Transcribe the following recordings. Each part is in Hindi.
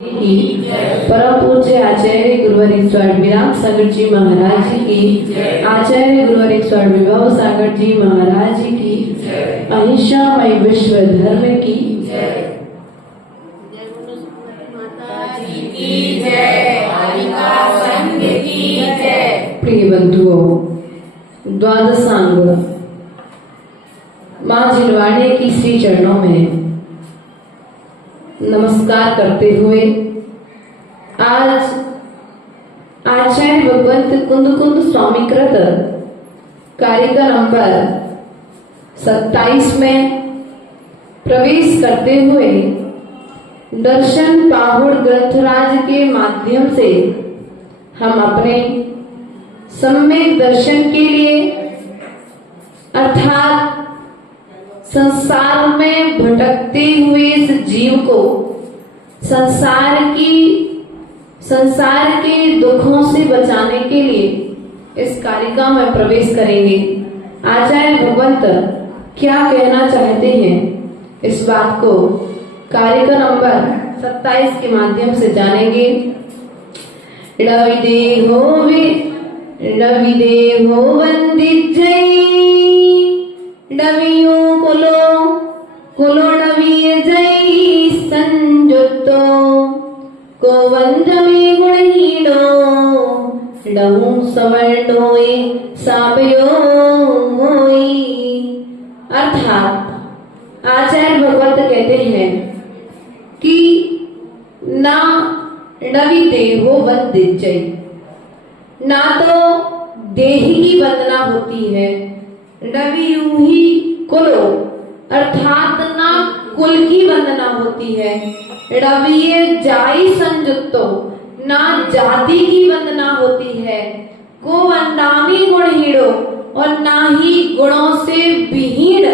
की परम पूज्य आचार्य गुरुवर स्वामी विराम सागर जी महाराज की, आचार्य गुरुवर स्वामी विभव सागर जी महाराज की, अहिंसामय विश्व धर्म की प्रिय बंधुओं, द्वादशांग मां जिनवाणी की श्री चरणों में नमस्कार करते हुए आज आचार्य भगवंत कुंद कुंद स्वामी कृत कारिका नंबर 27 में प्रवेश करते हुए दर्शन पाहुड़ ग्रंथराज के माध्यम से हम अपने सम्यक दर्शन के लिए अर्थात संसार में भटकते हुए इस जीव को संसार के दुखों से बचाने के लिए इस कारिका में प्रवेश करेंगे। आचार्य भगवंत क्या कहना चाहते हैं इस बात को कारिका नंबर 27 के माध्यम से जानेंगे। रविदेहो वंदित जय डवियों कुलो डविय जय संजुतो को वंदमे गुणहीनो डहु सवर्णोए सापयो मोई। अर्थात आचार्य भगवत कहते हैं कि ना डवि देहो वंदित जय, ना तो देही की वंदना होती है, डवि यूं ही कुलो अर्थात ना कुल की वंदना होती है, डविये जाई संजुक्तो ना जाति की वंदना होती है, को वंदामी गुणहीणो और ना ही गुणों से विहीन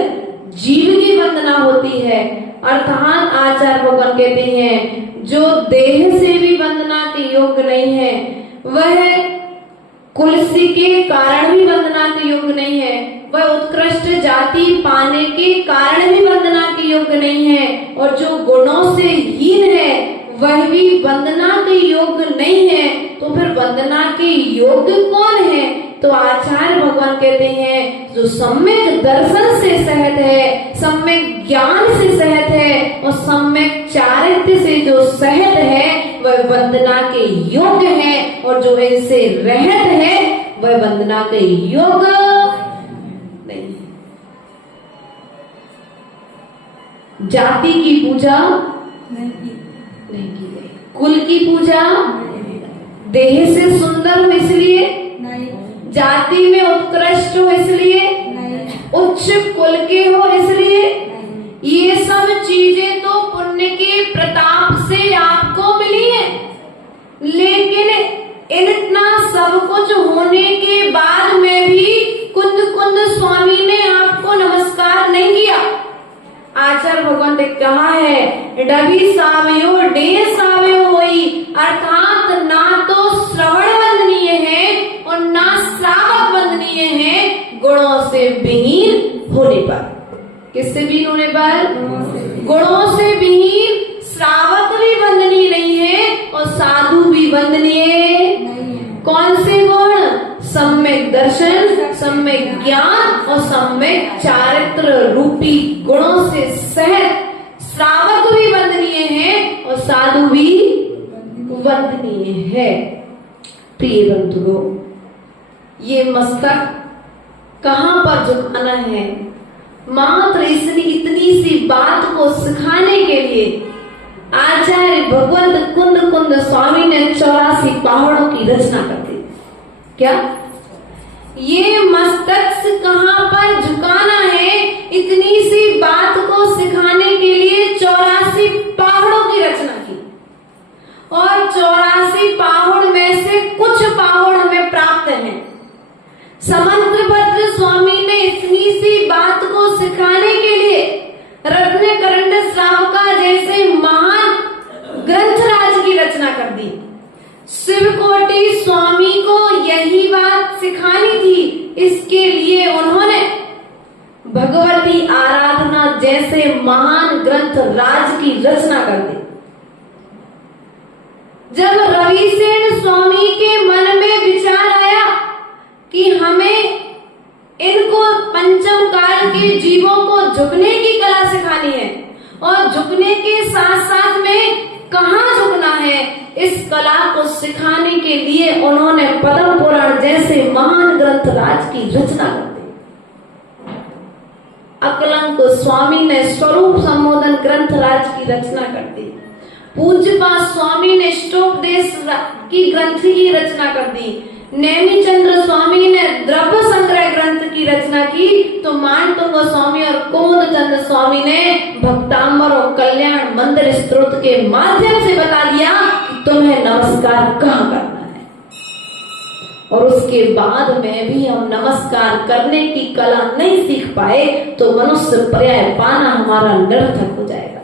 जीव की वंदना होती है। अर्थात आचार्य भगवान कहते हैं जो देह से भी वंदना के योग्य नहीं है, वह कुलसी के कारण भी वंदना के योग्य नहीं है, वह उत्कृष्ट जाति पाने के कारण भी वंदना के योग्य नहीं है, और जो गुणों से हीन है वह भी वंदना के योग्य नहीं है। तो फिर वंदना के योग्य कौन है? तो आचार्य भगवान कहते हैं जो सम्यक दर्शन से सहत है, सम्यक ज्ञान से सहत है और सम्यक चारित्र्य से जो सहत है वह वंदना के योग्य है, और जो इनसे रहत है वह वंदना के योग्य नहीं। जाति की पूजा नहीं की गई, कुल की पूजा देह से सुंदर हो इसलिए नहीं, जाति में उत्कृष्ट हो इसलिए नहीं, उच्च कुल के हो इसलिए नहीं। ये सब चीजें तो पुण्य के प्रताप से आपको मिली है, लेकिन इतना सब कुछ होने के बाद में भी कुंद कुंद स्वामी ने आपको नमस्कार नहीं किया। आचार्य भगवान ने कहा है डभी सावयो डे सावयो होई, अर्थात ना तो श्रवण वंदनीय है और ना श्रावक वंदनीय है गुणों से विहीन होने पर। किससे विहीन होने पर? गुणों से विहीन श्रावक भी वंदनीय नहीं है और साधु भी वंदनीय नहीं है। कौन से गुण? सम्यक दर्शन, सम्यक ज्ञान और सम्यक चारित्र रूपी गुणों से सहत श्रावक भी वंदनीय है और साधु भी वंदनीय है। प्रिय बंधुओं, ये मस्तक कहां पर झुकाना है? मात्र इतनी सी बात को सिखाने के लिए आचार्य भगवंत कुंद कुंद स्वामी ने 84 पहाड़ों की रचना कर दी। क्या ये मस्तक कहां पर झुकाना है? इतनी सी बात को सिखाने के लिए 84 पहाड़ों की रचना की, और 84 पहाड़ में से कुछ पहाड़ हमें प्राप्त हैं। समंत्रभद्र स्वामी ने इतनी सी बात को सिखाने के लिए रत्न करंड श्रावका जैसे महान ग्रंथराज की रचना कर दी। शिवकोटि स्वामी को यही बात सिखानी थी, इसके लिए उन्होंने भगवती आराधना जैसे महान ग्रंथ राज की रचना कर दी। जब रविसेन स्वामी के मन में विचार आया कि हमें इनको पंचम काल के जीवों को झुकने की कला सिखानी है और झुकने के साथ साथ में कहाँ झुकना है, इस कला को सिखाने के लिए उन्होंने पद्म पुराण जैसे महान ग्रंथ राज की रचना कर दी। अकलंक स्वामी ने स्वरूप संबोधन ग्रंथ राज की रचना कर दी। पूज्यपाद स्वामी ने इष्टोपदेश की ग्रंथ की रचना कर दी। नेमी चंद्र स्वामी ने द्रव्य संग्रह ग्रंथ की रचना की, तो मानतुंग स्वामी और कुमुद चंद्र स्वामी ने भक्तांबर और कल्याण मंदिर स्तोत्र के माध्यम से बता दिया कि तुम्हें नमस्कार कहाँ करना है। और उसके बाद में भी हम नमस्कार करने की कला नहीं सीख पाए तो मनुष्य पर्याय पाना हमारा निरर्थक हो जाएगा।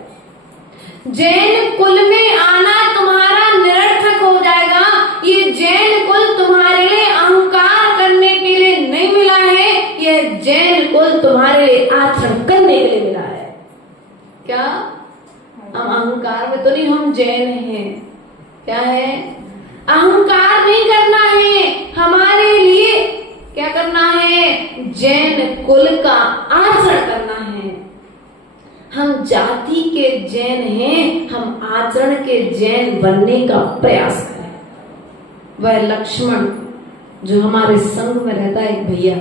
जैन कुल में आना तुम्हारा निरर्थक हो जाएगा। ये जैन कुल तुम्हारे लिए अहंकार करने के लिए नहीं मिला है, यह जैन कुल तुम्हारे लिए आचरण करने के लिए मिला है। क्या हम अहंकार में तो नहीं, हम जैन हैं। क्या है? अहंकार नहीं करना है, हमारे लिए क्या करना है? जैन कुल का आचरण करना है। हम जाति के जैन हैं, हम आचरण के जैन बनने का प्रयास करें। वह लक्ष्मण जो हमारे संघ में रहता है, एक भैया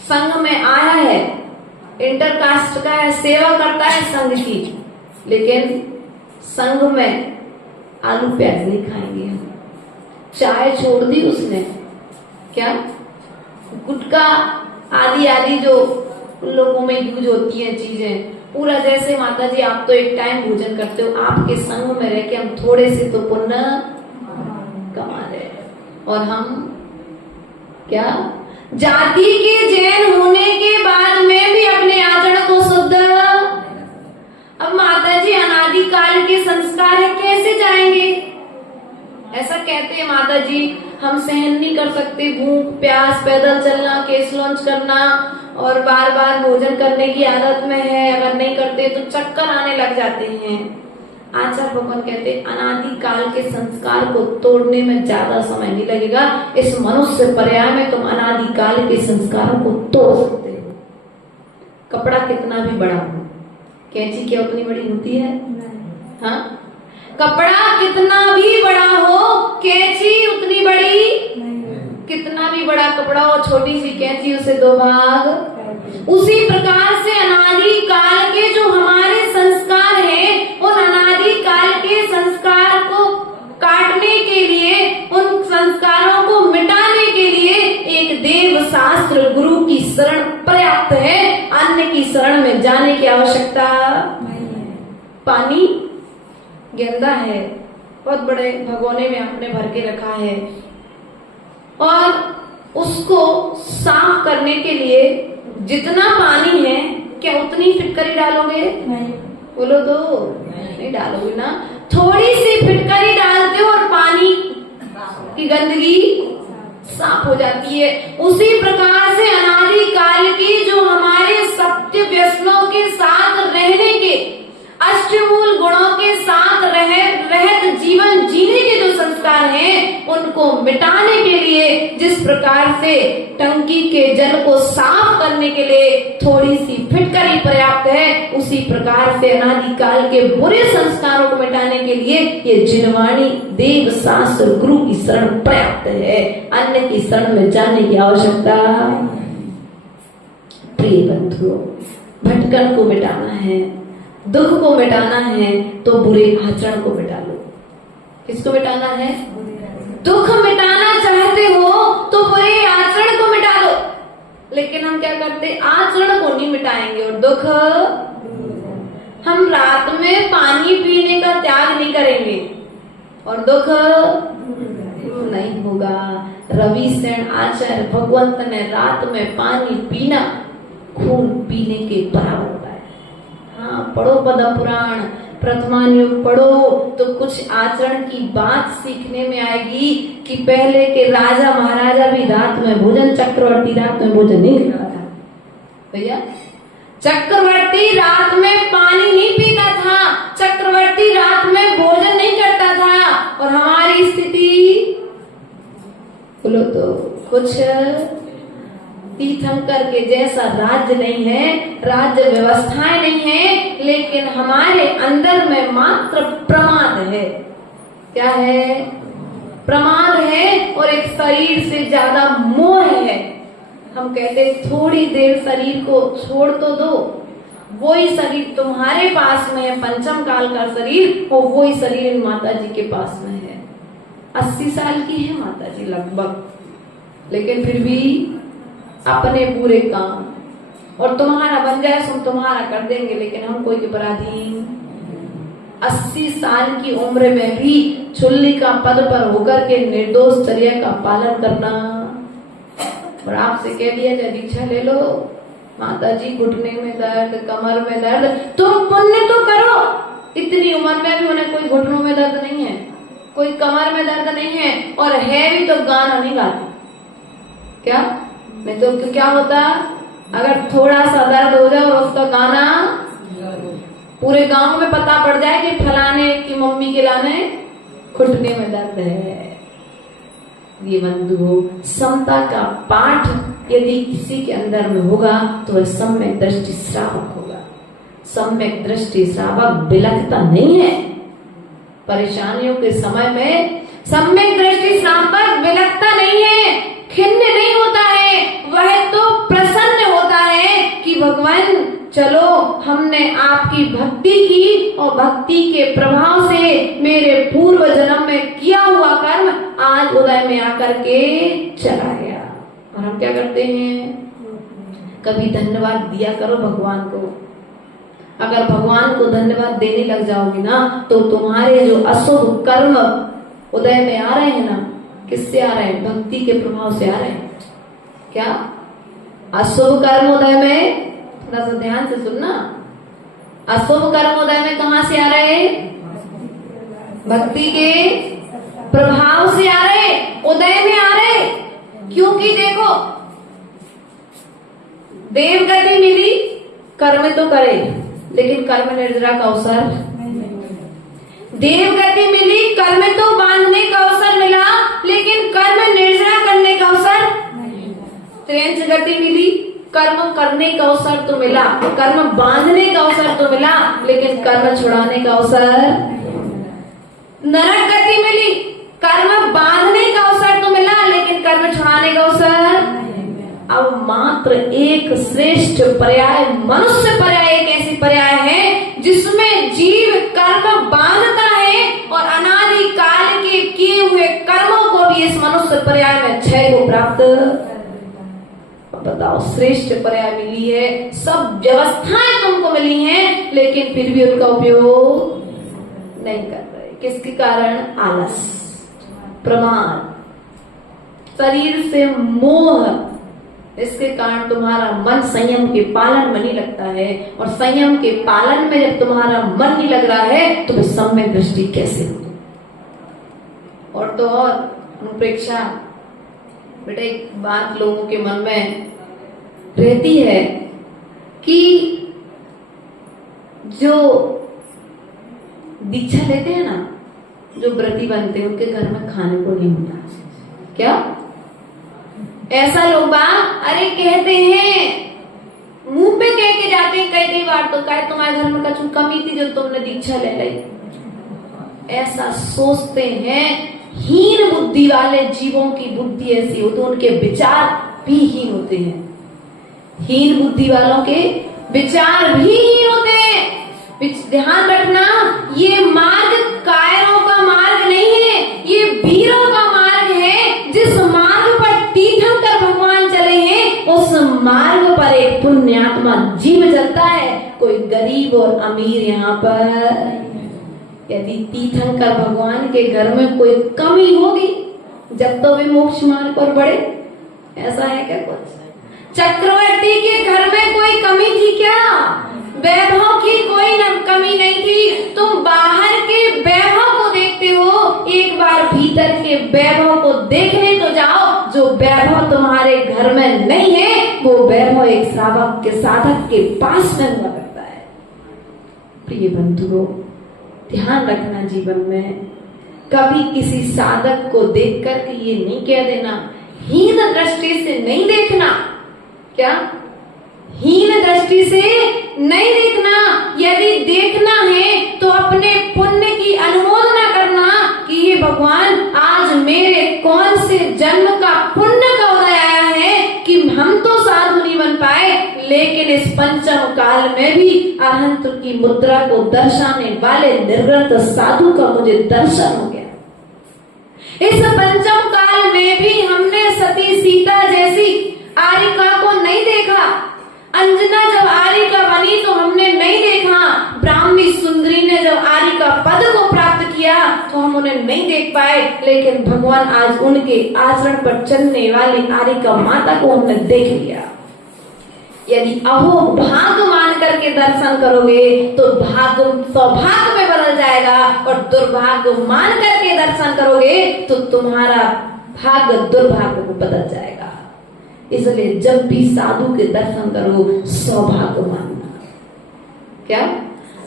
संघ में आया है, इंटरकास्ट का है, सेवा करता है संघ की, लेकिन संघ में आलू प्याज नहीं खाएंगे हम। चाय छोड़ दी उसने, क्या गुटखा आदि आदि जो उन लोगों में यूज होती है चीजें, पूरा जैसे माता जी आप तो एक टाइम भोजन करते हो, आपके संग में रह के हम थोड़े से तो पुण्य कमा रहे हैं। और हम क्या जाति के जैन होने के बाद में भी अपने आचरण को शुद्ध, अब माता जी अनादिकाल के संस्कार है, कैसे जाएंगे? ऐसा कहते हैं माता जी, हम सहन नहीं कर सकते भूख प्यास, पैदल चलना, केस लॉन्च करना और बार बार भोजन करने की आदत में है, अगर नहीं करते तो चक्कर आने लग जाते हैं। आचार्य भगवान कहते अनादिकाल के संस्कार को तोड़ने में ज्यादा समय नहीं लगेगा, इस मनुष्य पर्याय में तुम अनादिकाल के संस्कारों को तोड़ सकते हो। कपड़ा कितना भी बड़ा हो, कैंची क्या उतनी बड़ी होती है? हाँ, कपड़ा कितना भी बड़ा हो, कैंची उतनी बड़ी, कितना भी बड़ा कपड़ा हो, छोटी सी कैंची उसे दो भाग। उसी प्रकार से अनादि काल के जो हमारे संस्कार हैं, उन अनादि काल के संस्कार को काटने के लिए, उन संस्कारों को मिटाने के लिए एक देव शास्त्र गुरु की शरण पर्याप्त है, अन्य की शरण में जाने की आवश्यकता नहीं है। पानी गेंदा है, बहुत बड़े भगोने में आपने भर के रखा है और उसको साफ करने के लिए जितना पानी है, क्या उतनी फिटकरी डालोगे? नहीं। बोलो तो नहीं डालोगे ना, थोड़ी सी फिटकरी डालते हो और पानी की गंदगी साफ हो जाती है। उसी प्रकार से अनादि काल की जो हमारे सत्य व्यसनों के साथ रहने के, अष्टमूल गुणों के साथ रहत जीवन जीने के जो संस्कार हैं, उनको मिटाने के लिए जिस प्रकार से टंकी के जल को साफ करने के लिए थोड़ी सी फिटकरी पर्याप्त है, उसी प्रकार से अनादिकाल के बुरे संस्कारों को मिटाने के लिए ये जिनवाणी देव शास्त्र गुरु की शरण पर्याप्त है, अन्य की शरण में जाने की आवश्यकता। प्रिय बंधुओं, भटकन को मिटाना है, दुख को मिटाना है तो बुरे आचरण को मिटा लो। किसको मिटाना है? दुख मिटाना चाहते हो तो बुरे आचरण को मिटा दो। लेकिन हम क्या करते? आचरण को नहीं मिटाएंगे और दुख, हम रात में पानी पीने का त्याग नहीं करेंगे और दुख नहीं होगा। रविसेन आचार्य भगवंत ने रात में पानी पीना खून पीने के बराबर होता है। हाँ, पढ़ो पद्म पुराण, प्रथमानुयोग पढ़ो तो कुछ आचरण की बात सीखने में आएगी कि पहले के राजा महाराजा भी रात में भोजन, चक्रवर्ती रात में भोजन नहीं करता था। भैया, चक्रवर्ती रात में पानी नहीं पीता था, चक्रवर्ती रात में भोजन नहीं करता था, बोलो तो कुछ तीर्थंकर के जैसा राज्य नहीं है, राज्य व्यवस्थाएं नहीं है, लेकिन हमारे अंदर में मात्र प्रमाद है। क्या है? प्रमाद है और एक शरीर से ज्यादा मोह है। हम कहते थोड़ी देर शरीर को छोड़ तो दो, वही शरीर तुम्हारे पास में है, पंचम काल का शरीर, और वही शरीर माता जी के पास में है। 80 साल की है माता जी लगभग, लेकिन फिर भी अपने पूरे काम, और तुम्हारा बन जाए सो तुम्हारा कर देंगे, लेकिन हम कोई के पराधीन। 80 साल की उम्र में भी चुल्ली का पद पर होकर के निर्दोष चर्या का पालन करना, और आपसे कह दिया जाए दीक्षा ले लो, माता जी घुटने में दर्द, कमर में दर्द, तुम पुण्य तो करो। इतनी उम्र में भी उन्हें कोई घुटनों में दर्द नहीं है, कोई कमर में दर्द नहीं है, और है भी तो गाना नहीं गाती। क्या नहीं तो क्या होता, अगर थोड़ा सा दर्द हो जाए और उसका गाना पूरे गांव में पता पड़ जाए कि फलाने की मम्मी के लाने घुटने में दर्द है। ये बंधुओं, समता का पाठ यदि किसी के अंदर में होगा तो वह सम्यक दृष्टि श्रावक होगा। सम्यक दृष्टि श्रावक बिलखता नहीं है। परेशानियों के समय में सम्यक दृष्टि श्रावक बिलखता नहीं है, खिन्न नहीं होता है, वह तो प्रसन्न होता है कि भगवान चलो हमने आपकी भक्ति की, और भक्ति के प्रभाव से मेरे पूर्व जन्म में किया हुआ कर्म आज उदय में आकर के चला गया। और हम क्या करते हैं, कभी धन्यवाद दिया करो भगवान को। अगर भगवान को धन्यवाद देने लग जाओगे ना, तो तुम्हारे जो अशुभ कर्म उदय में आ रहे हैं ना, किससे आ रहे हैं? भक्ति के प्रभाव से आ रहे हैं। क्या अशुभ कर्म उदय में, थोड़ा सा ध्यान से सुनना, अशुभ कर्म उदय में कहां से आ रहे? भक्ति के प्रभाव से आ रहे, उदय में आ रहे। क्योंकि देखो, देवगति मिली, कर्म तो करे, लेकिन कर्म निर्जरा का अवसर, देवगति मिली, कर्म तो बांधने का अवसर मिला, लेकिन कर्म निर्जरा करने का अवसर, त्रियंच गति मिली, कर्म करने का अवसर तो मिला, कर्म बांधने का अवसर तो मिला, लेकिन कर्म छुड़ाने का अवसर। नरक गति मिली, कर्म बांधने का अवसर तो मिला, लेकिन कर्म छुड़ाने का अवसर। अब मात्र एक श्रेष्ठ पर्याय, मनुष्य पर्याय, एक ऐसी पर्याय है जिसमें जीव कर्म बांधता है, और अनादि काल के किए हुए कर्मों को भी इस मनुष्य पर्याय में क्षय को प्राप्त। बताओ, श्रेष्ठ पर्याय मिली है, सब व्यवस्थाएं तुमको मिली हैं, लेकिन फिर भी उनका उपयोग नहीं कर रहे। किसके कारण? आलस, प्रमाद, शरीर से मोह। इसके कारण तुम्हारा मन संयम के पालन में नहीं लगता है, और संयम के पालन में जब तुम्हारा मन नहीं लग रहा है तो सम्यक दृष्टि कैसे होगी? और तो और अनुप्रेक्षा, बेटा एक बात लोगों के मन में रहती है कि जो दीक्षा लेते हैं ना, जो व्रती बनते हैं, उनके घर में खाने को नहीं मिलता। क्या ऐसा लोग अरे कहते हैं, मुंह पे कह के जाते हैं कई बार, तो कहे तुम्हारे घर में कछु कमी थी जो तुमने दीक्षा ले ली। ऐसा सोचते हैं। हीन बुद्धि वाले जीवों की बुद्धि ऐसी होती है, उनके विचार भी हीन होते हैं। हीन बुद्धि वालों के विचार भी हीन होते हैं। ध्यान रखना, ये मार्ग कायरों का मार्ग नहीं है, ये वीरों का मार्ग है। जिस मार्ग पर तीर्थंकर भगवान चले हैं, उस मार्ग पर एक पुण्यात्मा जीव चलता है। कोई गरीब और अमीर यहाँ पर, यदि तीर्थंकर भगवान के घर में कोई कमी होगी, जब तो वे मोक्ष मार्ग पर बढ़े। ऐसा है क्या कुछ? चक्रवर्ती के घर में कोई कमी थी क्या? वैभव की कोई कमी नहीं थी। तुम बाहर के वैभव को देखते हो, एक बार भीतर के वैभव को देखने तो जाओ। जो वैभव तुम्हारे घर में नहीं है, वो वैभव एक श्रावक के, साधक के पास में हुआ करता है। प्रिय बंधुओं, ध्यान रखना, जीवन में कभी किसी साधक को देख कर के ये नहीं कह देना हीन दृष्टि से नहीं देखना। क्या? हीन दृष्टि से नहीं देखना। यदि देखना है तो अपने पुण्य की अनुमोदना करना कि ये भगवान आज मेरे कौन से जन्म का पुण्य का उदय आया है कि हम तो साधु नहीं बन पाए, लेकिन इस पंचम काल में भी अरहंत की मुद्रा को दर्शाने वाले निर्गत साधु का मुझे दर्शन हो गया। इस पंचम काल में भी हमने सती सीता जैसी आरिका को नहीं देखा। अंजना जब आरिका बनी तो हमने नहीं देखा। ब्राह्मी सुंदरी ने जब आरिका पद को प्राप्त किया तो हम उन्हें नहीं देख पाए, लेकिन भगवान आज उनके आचरण पर चलने वाली आरिका माता को हमने देख लिया। यदि अहो भाग्य मान करके दर्शन करोगे तो भाग्य सौभाग्य में बदल जाएगा, और दुर्भाग्य मान करके दर्शन करोगे तो तुम्हारा भाग्य दुर्भाग्य में बदल जाएगा। इसलिए जब भी साधु के दर्शन करो सौभाग्य मानना। क्या?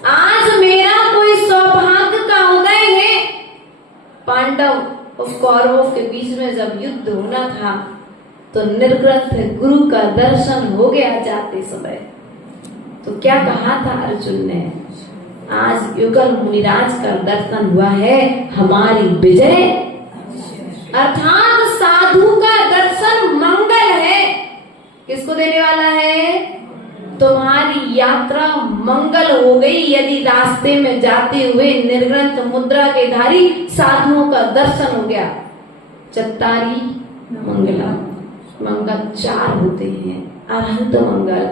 आज मेरा कोई सौभाग्य का उदय है। पांडव और कौरवों के बीच में जब युद्ध होना था तो निर्ग्रंथ गुरु का दर्शन हो गया जाते समय। तो क्या कहा था अर्जुन ने? आज युगल मुनिराज का दर्शन हुआ है, हमारी विजय। अर्थात साधु का दर्शन मंगल है। किसको देने वाला है? तुम्हारी यात्रा मंगल हो गई यदि रास्ते में जाते हुए निर्ग्रंथ मुद्रा के धारी साधुओं का दर्शन हो गया। चत्तारी मंगला, मंगल 4 होते हैं, अरहंत मंगल,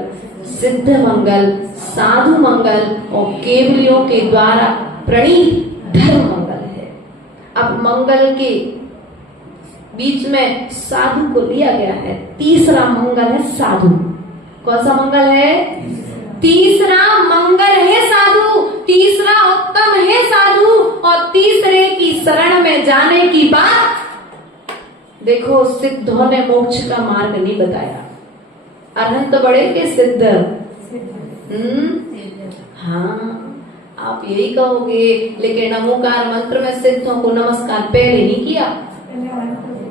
सिद्ध मंगल, साधु मंगल और केवलियों के द्वारा प्रणीत धर्म मंगल है। अब मंगल के बीच में साधु को लिया गया है। तीसरा मंगल है साधु। कौन सा मंगल है? तीसरा मंगल है साधु। तीसरा उत्तम है साधु। और तीसरे की शरण में जाने की बात देखो, सिद्धों ने मोक्ष का मार्ग नहीं बताया। अरहंत बड़े के सिद्ध? हाँ, आप यही कहोगे, लेकिन नमोकार मंत्र में सिद्धों को नमस्कार पहले नहीं किया,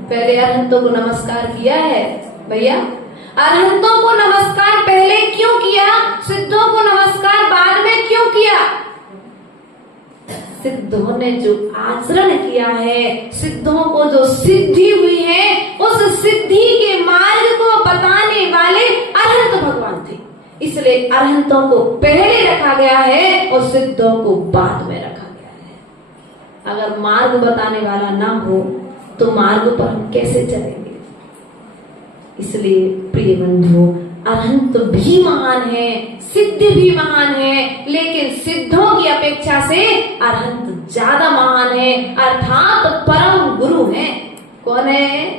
पहले अरहंतों को नमस्कार किया है। भैया, अरहंतों को नमस्कार पहले क्यों किया, सिद्धों को नमस्कार बाद में क्यों किया? सिद्धों ने जो आचरण किया है, सिद्धों को जो सिद्धि हुई है, उस सिद्धि के मार्ग को बताने वाले अरहंत भगवान थे। इसलिए अरहंतों को पहले रखा गया है और सिद्धों को बाद में रखा गया है। अगर मार्ग बताने वाला ना हो तो मार्ग पर हम कैसे चलेंगे? इसलिए प्रिय बंधुओं, अरहंत भी महान है, सिद्ध भी महान है, लेकिन सिद्धों की अपेक्षा से अरहंत ज्यादा महान है। अर्थात परम गुरु है। कौन है?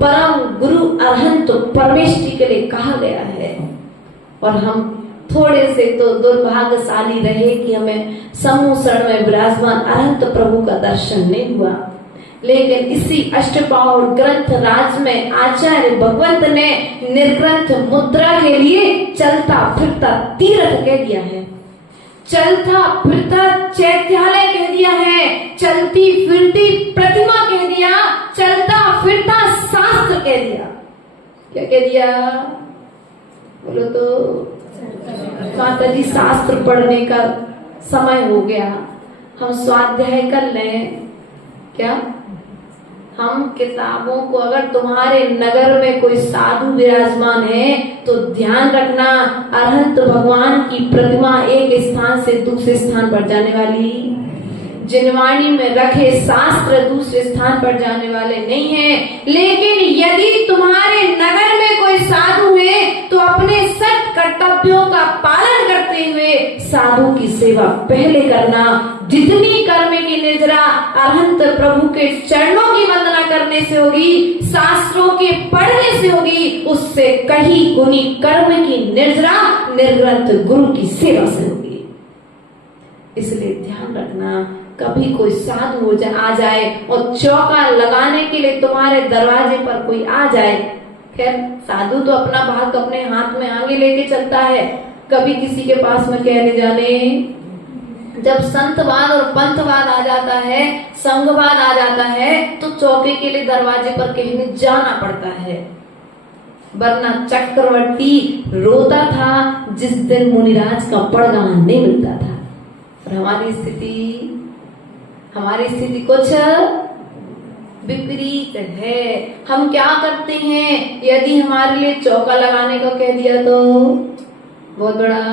परम गुरु अरहंत परमेष्टि के लिए कहा गया है। और हम थोड़े से तो दुर्भाग्यशाली रहे कि हमें समूह शरण में विराजमान अरहंत प्रभु का दर्शन नहीं हुआ, लेकिन इसी अष्टपाउर ग्रंथ राज में आचार्य भगवंत ने निर्ग्रंथ मुद्रा के लिए चलता फिरता तीर्थ कह दिया है, चलता फिरता चैत्यालय कह दिया है, चलती फिरती प्रतिमा कह दिया, चलता फिरता शास्त्र कह दिया। क्या कह दिया? बोलो तो। माता जी, शास्त्र पढ़ने का समय हो गया, हम स्वाध्याय कर लें क्या? हम किताबों को, अगर तुम्हारे नगर में कोई साधु विराजमान है तो ध्यान रखना, अरहंत भगवान की प्रतिमा एक स्थान से दूसरे स्थान पर जाने वाली, जिनवाणी में रखे शास्त्र दूसरे स्थान पर जाने वाले नहीं है। लेकिन यदि तुम्हारे नगर में कोई साधु है तो अपने सत कर्तव्यों का पालन करते हुए साधु की सेवा पहले करना। जितनी कर्म की निजरा अरहंत प्रभु के चरणों की वंदना करने से होगी, शास्त्रों के पढ़ने से होगी, उससे कहीं गुनी कर्म की निजरा निर्ग्रंथ गुरु की सेवा से होगी। इसलिए ध्यान रखना, कभी कोई साधु आ जाए और चौका लगाने के लिए तुम्हारे दरवाजे पर कोई आ जाए। खैर, साधु तो अपना भाग अपने हाथ में आगे लेके चलता है, कभी किसी के पास में कहने जाने जब संतवाद और पंथवाद आ जाता है, संघवाद आ जाता है, तो चौके के लिए दरवाजे पर कहीं जाना पड़ता है। वरना चक्रवर्ती रोता था जिस दिन मुनिराज का पड़गान नहीं मिलता था। और हमारी स्थिति कुछ विपरीत है। हम क्या करते हैं, यदि हमारे लिए चौका लगाने को कह दिया तो बहुत बड़ा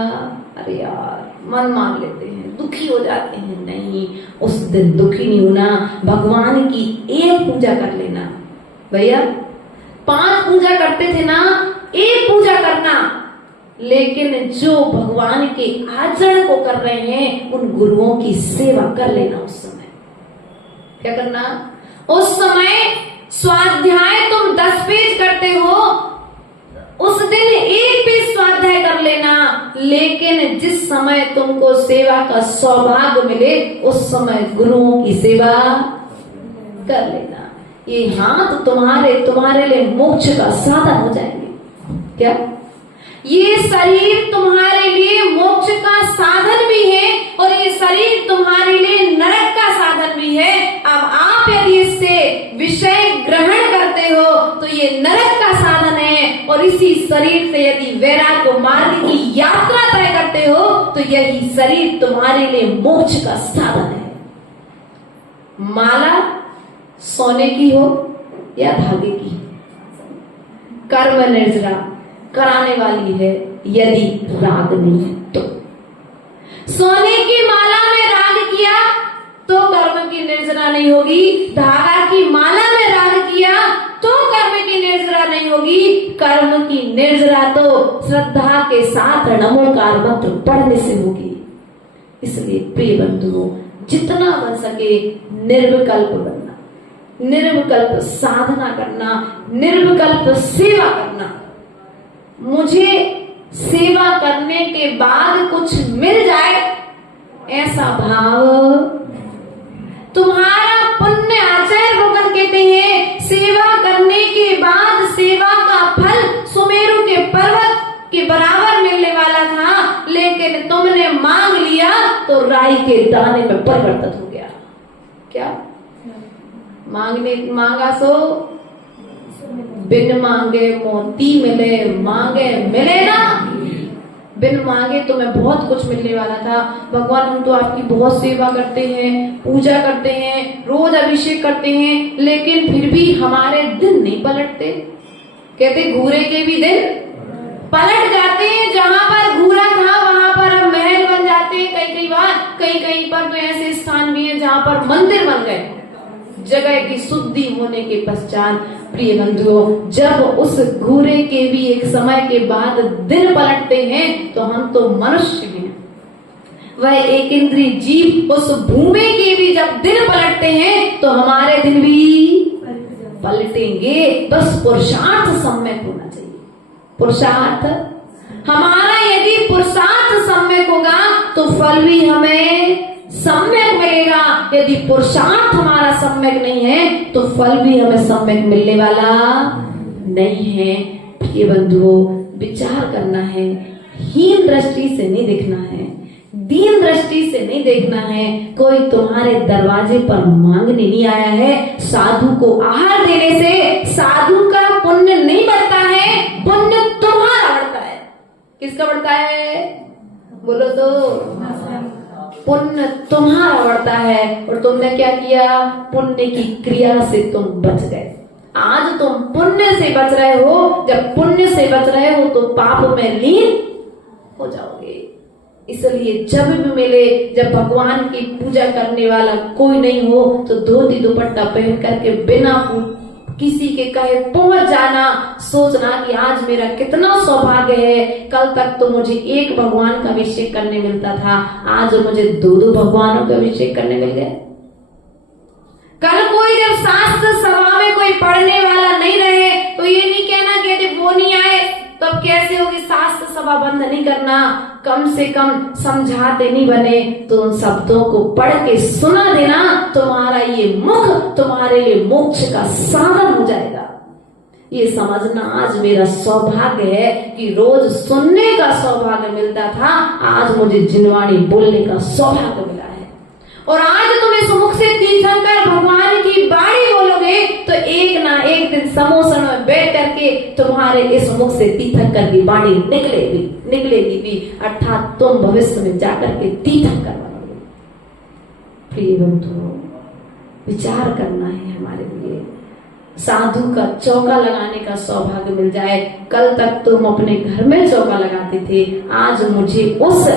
अरे यार मन मान लेते हैं, दुखी हो जाते हैं। नहीं, उस दिन दुखी नहीं होना, भगवान की एक पूजा कर लेना। भैया 5 पूजा करते थे ना, एक पूजा करना, लेकिन जो भगवान के आचरण को कर रहे हैं उन गुरुओं की सेवा कर लेना। उस समय क्या करना, उस समय स्वाध्याय तुम 10 पेज करते हो, उस दिन 1 पेज स्वाध्याय कर लेना, लेकिन जिस समय तुमको सेवा का सौभाग्य मिले उस समय गुरुओं की सेवा कर लेना। ये हाथ तुम्हारे लिए मोक्ष का साधन हो जाएंगे। क्या ये शरीर तुम्हारे लिए मोक्ष का साधन भी है और ये शरीर तुम्हारे लिए नरक का साधन भी है। अब आप यदि इससे विषय ग्रहण करते हो तो ये नरक का साधन है, और इसी शरीर से यदि वैराग्य मार्ग की यात्रा तय करते हो तो यही शरीर तुम्हारे लिए मोक्ष का साधन है। माला सोने की हो या धागे की, कर्म निर्जरा कराने वाली है यदि राग नहीं है तो। सोने की माला में राग किया तो कर्म की निर्जरा नहीं होगी, धागा की माला में राग किया तो कर्म की निर्जरा नहीं होगी। कर्म की निर्जरा तो श्रद्धा के साथ नमोकार मंत्र पढ़ने से होगी। इसलिए प्रिय बंधुओं, जितना बन सके निर्विकल्प बनना, निर्विकल्प साधना करना, निर्विकल्प सेवा करना। मुझे सेवा करने के बाद कुछ मिल जाए ऐसा भाव, तुम्हारा पुण्य आचार्य भगवान कहते हैं सेवा करने के बाद सेवा का फल सुमेरु के पर्वत के बराबर मिलने वाला था, लेकिन तुमने मांग लिया तो राई के दाने में परिवर्तित हो गया। क्या मांगा सो बिन मांगे मोती मिले, मांगे मिले ना। बिन मांगे तुम्हें बहुत कुछ मिलने वाला था। भगवान हम तो आपकी बहुत सेवा करते हैं, पूजा करते हैं, रोज अभिषेक करते हैं, लेकिन फिर भी हमारे दिन नहीं पलटते। कहते घूरे के भी दिन पलट जाते हैं। जहां पर घूरा था वहां पर अब महल बन जाते हैं। कई बार कहीं पर तो ऐसे स्थान भी है जहां पर मंदिर बन गए। जगह की शुद्धि होने के पश्चात प्रिय बंधुओं, जब उस घूरे के भी एक समय के बाद दिन पलटते हैं तो हम तो मनुष्य हैं, वह एक इंद्रिय जीव उस भूमि के भी जब दिन पलटते हैं तो हमारे दिन भी पलटेंगे। बस पुरुषार्थ सम्यक होना चाहिए। पुरुषार्थ हमारा यदि पुरुषार्थ सम्यक होगा तो फल भी हमें सम्यक मिलेगा। यदि पुरुषार्थ हमारा सम्यक नहीं है तो फल भी हमें सम्यक मिलने वाला नहीं है। प्रिय बंधुओं, विचार करना है, हीन दृष्टि से नहीं देखना है, दीन दृष्टि से नहीं देखना है। कोई तुम्हारे दरवाजे पर मांगने नहीं आया है। साधु को आहार देने से साधु का पुण्य नहीं बढ़ता है, पुण्य तुम्हारा बढ़ता है। किसका बढ़ता है बोलो तो? पुण्य तुम्हारा बढ़ता है। और तुमने क्या किया? पुण्य की क्रिया से तुम बच गए। आज तुम पुण्य से बच रहे हो। जब पुण्य से बच रहे हो तो पाप में लीन हो जाओगे। इसलिए जब भी मिले, जब भगवान की पूजा करने वाला कोई नहीं हो तो धोती दुपट्टा पहन करके बिना किसी के कहे पहुंच जाना, सोचना कि आज मेरा कितना सौभाग्य है। कल तक तो मुझे एक भगवान का अभिषेक करने मिलता था, आज मुझे 2 भगवानों का अभिषेक करने मिल गए। कल कोई जब शास्त्र सभा में कोई पढ़ने वाला नहीं रहे तो ये नहीं कहना कि यदि वो नहीं आए तब कैसे होगी। शास्त्र सभा बंद नहीं करना, कम से कम समझाते नहीं बने तो उन शब्दों को पढ़ के सुना देना। तुम्हारा ये मुख तुम्हारे लिए मोक्ष का साधन हो जाएगा। ये समझना आज मेरा सौभाग्य है कि रोज सुनने का सौभाग्य मिलता था, आज मुझे जिनवाणी बोलने का सौभाग्य मिला है। और आज तुम इस मुख से तीर्थंकर भगवान की बाणी बोलोगे तो एक ना एक दिन समोसन में बैठ करके तुम्हारे इस मुख से तीर्थंकर की बाणी निकलेगी भी, अर्थात तुम भविष्य में जाकर के तीर्थंकर बनोगे। प्रिय बंधुओं, विचार करना है हमारे लिए। साधु का चौका लगाने का सौभाग्य मिल जाए। कल तक तुम अपने घर में चौका लगाते थे, आज मुझे उस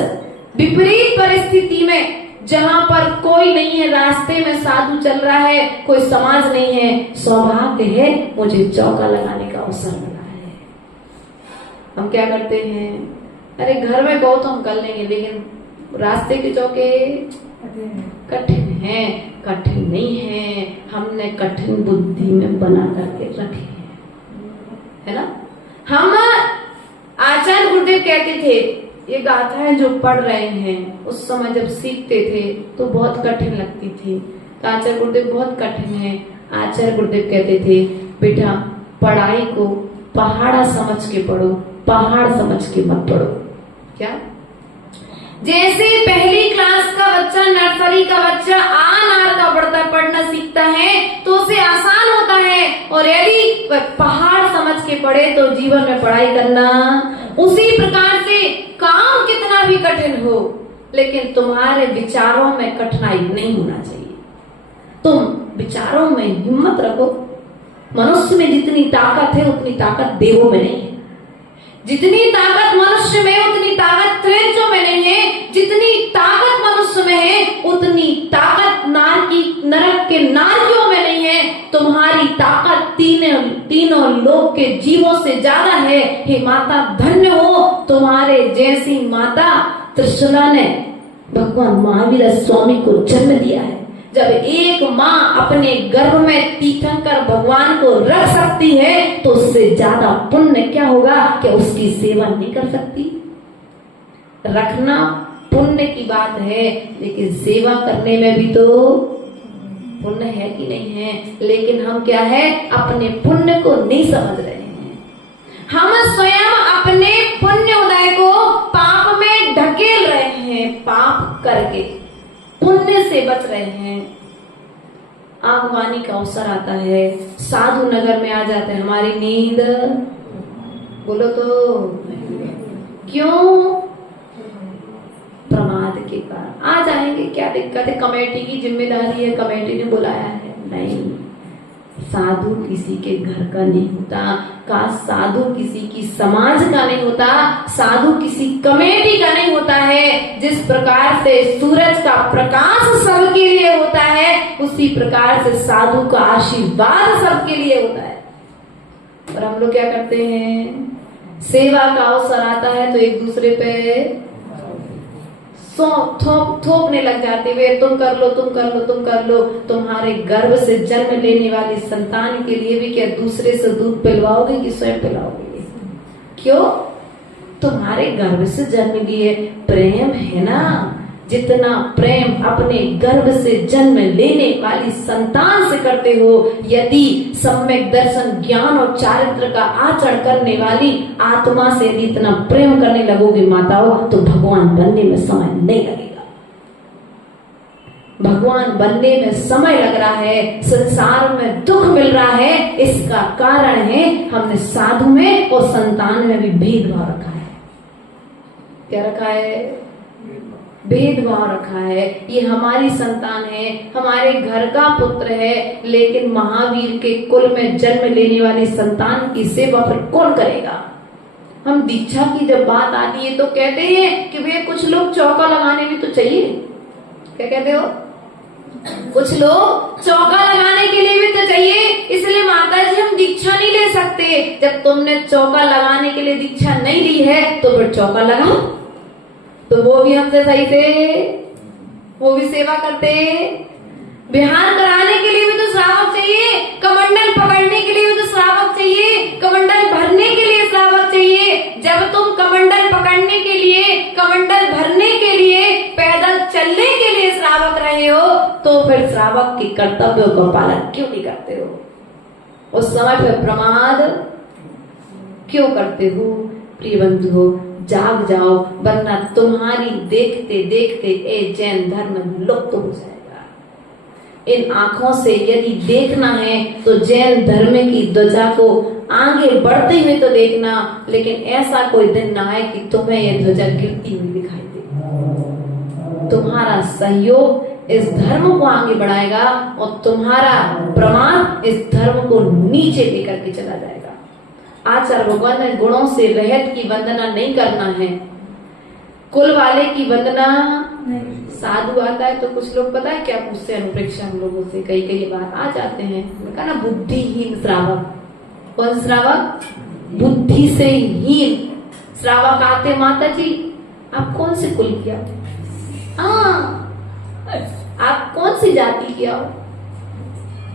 विपरीत परिस्थिति में जहां पर कोई नहीं है, रास्ते में साधु चल रहा है, कोई समाज नहीं है, सौभाग्य है मुझे चौका लगाने का अवसर मिला है। हम क्या करते हैं, अरे घर में कहो तो हम कर लेंगे, लेकिन रास्ते के चौके कठिन है, कठिन नहीं है, हमने कठिन बुद्धि में बना करके रखे हैं, है ना। हम आचार्य गुरुदेव कहते थे, ये गाथाएं जो पढ़ रहे हैं उस समय जब सीखते थे तो बहुत कठिन लगती थी। तो आचार्य गुरुदेव बहुत कठिन है। आचार्य गुरुदेव कहते थे, बेटा पढ़ाई को पहाड़ा समझ के पढ़ो, पहाड़ समझ के मत पढ़ो। क्या? जैसे पहली क्लास का बच्चा, नर्सरी का बच्चा आनार का पढ़ना सीखता है तो उसे आसान होता है, और यदि पहाड़ समझ के पढ़े तो जीवन में पढ़ाई करना उसी प्रकार से काम कितना भी कठिन हो, लेकिन तुम्हारे विचारों में कठिनाई नहीं होना चाहिए। तुम विचारों में हिम्मत रखो। मनुष्य में जितनी ताकत है उतनी ताकत देवों में नहीं है। जितनी ताकत मनुष्य में उतनी ताकत त्रिंचों में नहीं है। जितनी ताकत मनुष्य में है उतनी ताकत नरक के नारियों में नहीं है। तुम्हारी ताकत तीनों लोक के जीवों से ज्यादा है। हे माता, धन्य हो, तुम्हारे जैसी माता त्रिशूला ने भगवान महावीर स्वामी को जन्म दिया है। जब एक माँ अपने गर्भ में तीर्थंकर भगवान को रख सकती है तो उससे ज्यादा पुण्य क्या होगा कि उसकी सेवा नहीं कर सकती। रखना पुण्य की बात है, लेकिन सेवा करने में भी तो पुण्य है कि नहीं है। लेकिन हम क्या है, अपने पुण्य को नहीं समझ रहे हैं। हम स्वयं अपने पुण्य उदय को पाप में ढकेल रहे हैं, पाप करके पुण्य से बच रहे हैं। आगवानी का अवसर आता है, साधु नगर में आ जाते हैं, हमारी नींद बोलो तो क्यों? प्रमाद के कारण आ जाएंगे, क्या दिक्कत है? कमेटी की जिम्मेदारी है, कमेटी ने बुलाया है। नहीं, साधु किसी के घर का नहीं होता, का साधु किसी की समाज का नहीं होता, साधु किसी कमेटी का नहीं होता है। जिस प्रकार से सूरज का प्रकाश सबके लिए होता है, उसी प्रकार से साधु का आशीर्वाद सबके लिए होता है। और हम लोग क्या करते हैं, सेवा का अवसर आता है तो एक दूसरे पे थोपने लग जाते हुए, तुम कर लो, तुम कर लो, तुम कर लो। तुम्हारे गर्भ से जन्म लेने वाली संतान के लिए भी क्या दूसरे से दूध पिलवाओगे कि स्वयं पिलाओगे? क्यों? तुम्हारे गर्भ से जन्म लिए प्रेम है ना। जितना प्रेम अपने गर्भ से जन्म लेने वाली संतान से करते हो, यदि सम्यक दर्शन, ज्ञान और चारित्र का आचरण करने वाली आत्मा से यदि इतना प्रेम करने लगोगे माताओं, तो भगवान बनने में समय नहीं लगेगा। भगवान बनने में समय लग रहा है, संसार में दुख मिल रहा है, इसका कारण है हमने साधु में और संतान में भी भेदभाव रखा है। क्या रखा है? भेदभाव रखा है। ये हमारी संतान है, हमारे घर का पुत्र है, लेकिन महावीर के कुल में जन्म लेने वाली संतान की सेवा फिर कौन करेगा? हम दीक्षा की जब बात आती है तो कहते हैं कि वे कुछ लोग चौका लगाने भी तो चाहिए। क्या कहते हो? कुछ लोग चौका लगाने के लिए भी तो चाहिए। इसलिए माता जी हम दीक्षा नहीं ले सकते। जब तुमने चौका लगाने के लिए दीक्षा नहीं ली है तो फिर चौका लगाओ, तो वो भी हमसे सही से वो भी सेवा करते। बिहान कराने के लिए भी तो श्रावक चाहिए, कमंडल पकड़ने के लिए भी तो श्रावक चाहिए, कमंडल भरने के लिए श्रावक चाहिए। जब तुम कमंडल पकड़ने के लिए, कमंडल भरने के लिए, पैदल चलने के लिए श्रावक रहे हो, तो फिर श्रावक के कर्तव्यों का पालन क्यों नहीं करते हो? उस समय पर प्रमाद क्यों करते हो? प्रिय बंधु हो, जाग जाओ, वरना तुम्हारी देखते देखते ये जैन धर्म लुप्त हो जाएगा। इन आंखों से यदि देखना है तो जैन धर्म की ध्वजा को आगे बढ़ते हुए तो देखना, लेकिन ऐसा कोई दिन ना आए कि तुम्हें ये ध्वजा गिरती हुई दिखाई दे। तुम्हारा सहयोग इस धर्म को आगे बढ़ाएगा और तुम्हारा प्रमाण इस धर्म को नीचे लेकर के चला जाएगा। आचार्य भगवान ने गुणों से रहित की वंदना नहीं करना है, कुल वाले की वंदना नहीं। साधु आता है तो कुछ लोग पता है क्या पूछते हैं, अनुप्रेक्षा हम लोगों से कई बार आ जाते हैं, कहा ना बुद्धिहीन श्रावक। कौन श्रावक? बुद्धि से हीन श्रावक आते, माता जी आप कौन से कुल किया, आप कौन सी जाति किया हो?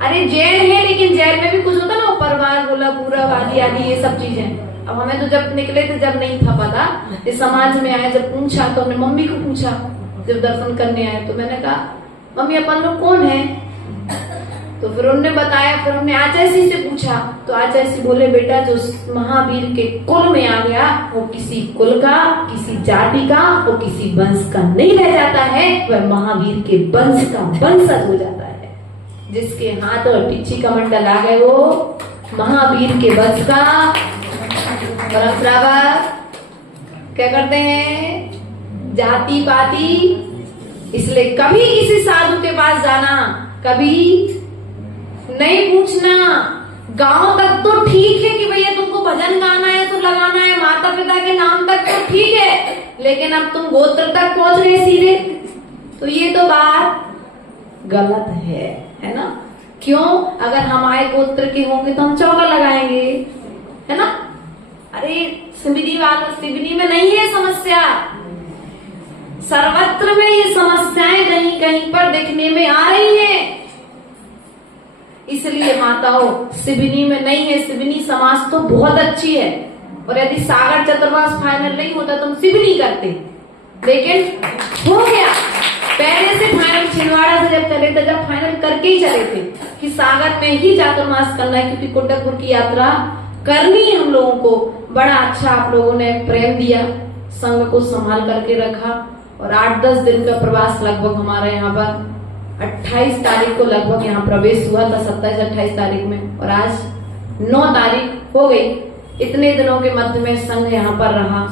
अरे जैन है, लेकिन जैन में भी कुछ होता ना, परवार बोला पूरा आदि आदि ये सब चीजें। अब हमें तो जब निकले थे जब नहीं था पता, इस समाज में आए जब पूछा तो हमने मम्मी को पूछा, जब दर्शन करने आए तो मैंने कहा मम्मी अपन लोग कौन है? तो फिर उन्होंने बताया, फिर हमने आचार्य से पूछा तो आचार्य बोले बेटा जो महावीर के कुल में आ गया वो किसी कुल का, किसी जाति का, वो किसी वंश का नहीं रह जाता है, वह महावीर के वंश का वंशज हो जाता है। जिसके हाथ और टिच्ची का मंडल आ गए वो महावीर के वंश का परंपरा। क्या करते हैं? जाति पाति। इसलिए कभी किसी साधु के पास जाना, कभी नहीं पूछना। गांव तक तो ठीक है कि भैया तुमको भजन गाना है तो लगाना है, माता पिता के नाम तक तो ठीक है, लेकिन अब तुम गोत्र तक पहुंच रहे सीधे, तो ये तो बात गलत है ना? क्यों? अगर हमारे गोत्र के होंगे तो हम चौका लगाएंगे, है ना? अरे सिवनी में नहीं है समस्या, सर्वत्र में ये समस्याएं कहीं कहीं पर देखने में आ रही हैं। इसलिए माताओं सिवनी में नहीं है, सिवनी समाज तो बहुत अच्छी है, और यदि सागर चतुर्वास फाइनल नहीं होता तो हम सिवनी करते, लेकिन हो गया। पहले से फाइनल छिंदवाड़ा से जब चले थे, जब फाइनल करके ही चले थे कि सागर में ही चातुर्मास करना है, क्योंकि कुंडलपुर की यात्रा करनी है हम लोगों को। बड़ा अच्छा आप लोगों ने प्रेम दिया, संघ को संभाल करके रखा, और 8-10 दिन का प्रवास लगभग हमारा यहाँ पर 28 तारीख को लगभग यहाँ प्रवेश हुआ था, 27-28 तारीख में, और आज 9 तारीख हो गई। इतने दिनों के मध्य में संघ यहाँ पर रहा।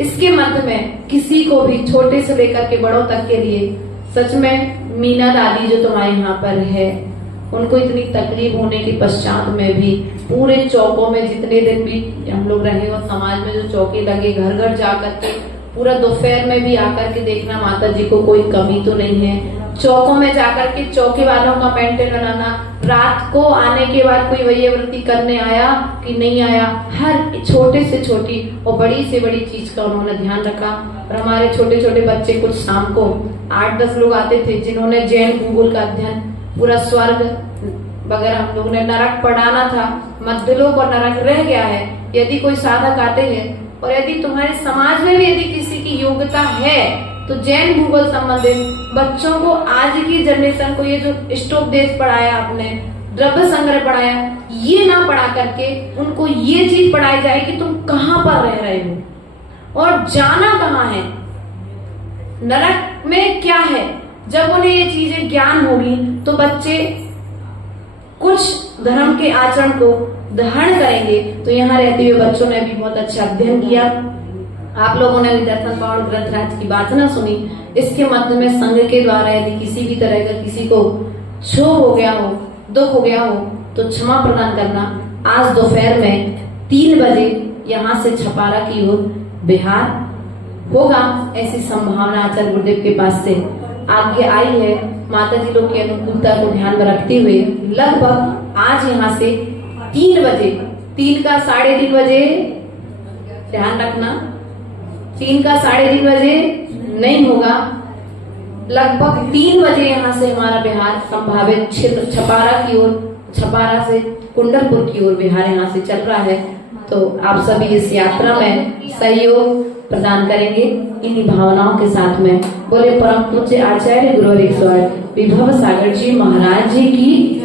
इसके मध्य में किसी को भी छोटे से लेकर के बड़ों तक के लिए सच में मीना दादी जो तुम्हारे यहाँ पर है, उनको इतनी तकलीफ होने के पश्चात में भी पूरे चौकों में जितने दिन भी हम लोग रहे और समाज में जो चौके लगे, घर घर जाकर के पूरा दोपहर में भी आकर के देखना माता जी को कोई कमी तो नहीं है। चौकों में जाकर के चौकी वालों का मेंटेन बनाना, रात को आने के बाद कोई वैयवृत्ति करने आया कि नहीं आया, हर छोटे से छोटी और बड़ी से बड़ी चीज का उन्होंने ध्यान रखा। और हमारे छोटे छोटे बच्चे कुछ शाम को 8-10 लोग आते थे जिन्होंने जैन भूगोल का अध्ययन, पूरा स्वर्ग वगैरह हम लोगों ने नरक पढ़ाना था, मध्यलोक और नरक रह गया है। यदि कोई साधक आते हैं और यदि तुम्हारे समाज में भी यदि किसी की योग्यता है तो जैन भूगोल संबंधित बच्चों को, आज की जनरेशन को ये जो स्टोपदेश पढ़ाया आपने, द्रव्य संग्रह पढ़ाया, ये ना पढ़ा करके उनको ये चीज पढ़ाई जाए कि तुम कहाँ पर रह रहे हो और जाना कहाँ है, नरक में क्या है। जब उन्हें ये चीजें ज्ञान होगी तो बच्चे कुछ धर्म के आचरण को धारण करेंगे। तो यहाँ रहते हुए बच्चों ने भी बहुत अच्छा अध्ययन किया। आप लोगों ने भी दर्शन पावड़ ग्रंथराज की वाचना सुनी। इसके मध्य में संघ के द्वारा यदि किसी भी तरह का किसी को क्षोभ हो गया हो, दुख हो गया हो, तो क्षमा प्रदान करना। आज दोपहर में 3 बजे यहाँ से छपारा की ओर बिहार होगा, ऐसी संभावना आचार्य गुरुदेव के पास से आगे आई है। माता जी लोग की अनुकूलता को ध्यान में रखते हुए लगभग आज यहाँ से 3 बजे, 3 का 3:30 बजे, ध्यान रखना 3 का 3:30 बजे नहीं होगा, लगभग 3 बजे यहाँ से हमारा बिहार संभावित क्षेत्र छपारा की ओर, छपारा से कुंडलपुर की ओर बिहार यहाँ से चल रहा है। तो आप सभी इस यात्रा में सहयोग प्रदान करेंगे इन्हीं भावनाओं के साथ में। बोले परम पूज्य आचार्य गुरु विभव सागर जी महाराज जी की